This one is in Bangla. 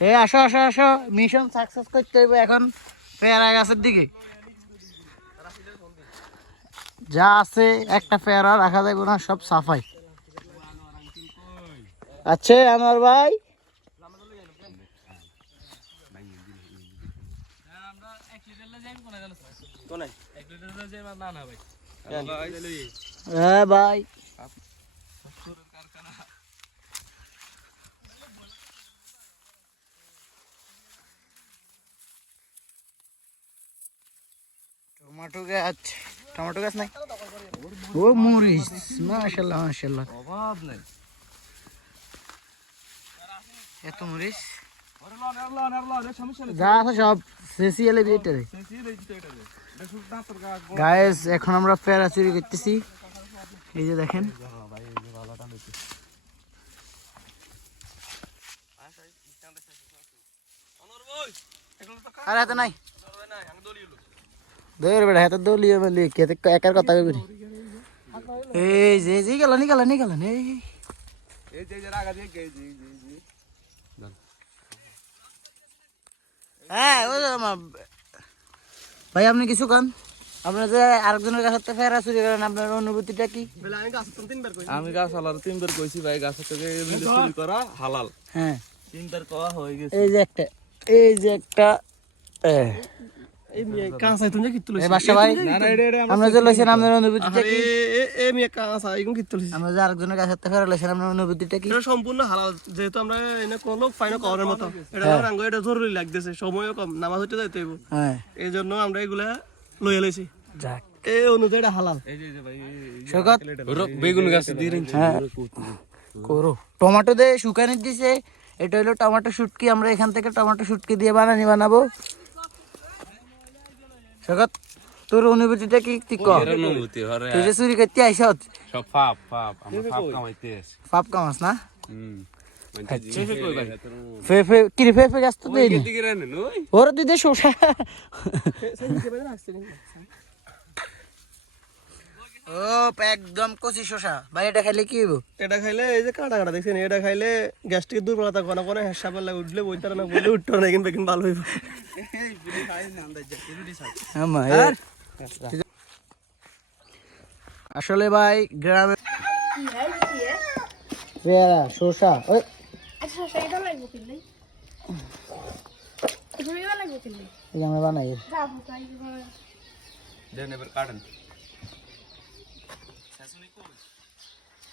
এ আসো আসো আসো, মিশন সাকসেস করতে হইব এখন পেয়ারা গাছের দিকে। যা আছে একটা পেয়ারা রাখা যাবে না, সব সাফাই আছে আমার ভাই। হ্যাঁ ভাই, টমেটো গাছ, টমেটো গাছ নাই, ও মরিচ, মাশাআল্লাহ মাশাআল্লাহ, অভাব নাই। এত মরিচ যা আছে সব সেসিয়ালে বিয়েটা রে। গাইস এখন আমরা পেয়ারা চুরি করতেছি, এই যে দেখেন। আর হাতে নাই দৌড় বেড়া, হাতে দৌড়িয়ে বলি কেতে একার কথা কইবি। এই যে জি গেল নি গেল নি গেল নি, এই যে রাগা দিয়ে গেই জি জি জি। হ্যাঁ ও ভাই আপনি কিছু কান, আপনার যে আরেকজনের কাছে থেকে ফেরা চুরি করেন, আপনার অনুভূতিটা কি? আমি গাছ হালাল 3 বার কইছি ভাই, গাছ থেকে চুরি করা হালাল। হ্যাঁ 3 বার কওয়া হয়ে গেছে। এই যে একটা, এই যে একটা এই মিয়া কাঁচা তুমি কি তুলছ? এই বাসা ভাই আমরা যে লইছেন আপনার অনুভূতিটা কি? এই মিয়া কাঁচা এগুন কি তুলছ? আমরা যে আরেকজনের কাছে থেকে ফেরা লইছেন, আপনার অনুভূতিটা কি? এটা সম্পূর্ণ হালাল, যেহেতু আমরা এনে কোন লোক পাইনা করার মতো, এটা রাঙ্গ এটা জরুরি লাগতেছে, সময়ও কম, নামাজ হইতে যাইতে হইব, হ্যাঁ এই জন্য আমরা এগুলা লইয়া লইছি। যাক এই অনুযায়ী এটা হালাল। এই যে ভাই সৈকত বেগুন গাছ দিয়ে হ্যাঁ করো, টমেটো দিয়ে শুকানি দিছে, এটা হলো টমেটো শুটকি, আমরা এখান থেকে টমেটো শুটকি দিয়ে বানাবো। সৈকত তোর অনুভূতিটা কি তুই কর? অনুভূতি হরে তুই যে চুরি করতে আইস সব পাপ আমরা পাপ কামাইতে আছি। পাপ কামাস না? মানে জিনিস কই ভাই ফে ফে কি রে, ফে ফে গাছ তো দেই না দিকে রানে নই। ওরে তুই দে শোষা। ও একদম কচি শোষা ভাই, এটা খাইলে কি হইব? এটা খাইলে এই যে কাটা কাটা দেখছেন, এটা খাইলে গ্যাস্ট্রিক দুর্বলতা কোন কোন হিসাব লাগে, উঠলে বইতার না, বলে উঠতো না, কিন্তু বেকিন ভালো হইব। আসলে ভাই গ্রামে পেয়ারা শোষা, ওই আচ্ছা সেটা লাগবে কিনলে, এটা লাগবে কিনলে, এই যে আমরা বানাই। যা বুঝাই দেন এবার কাটেন।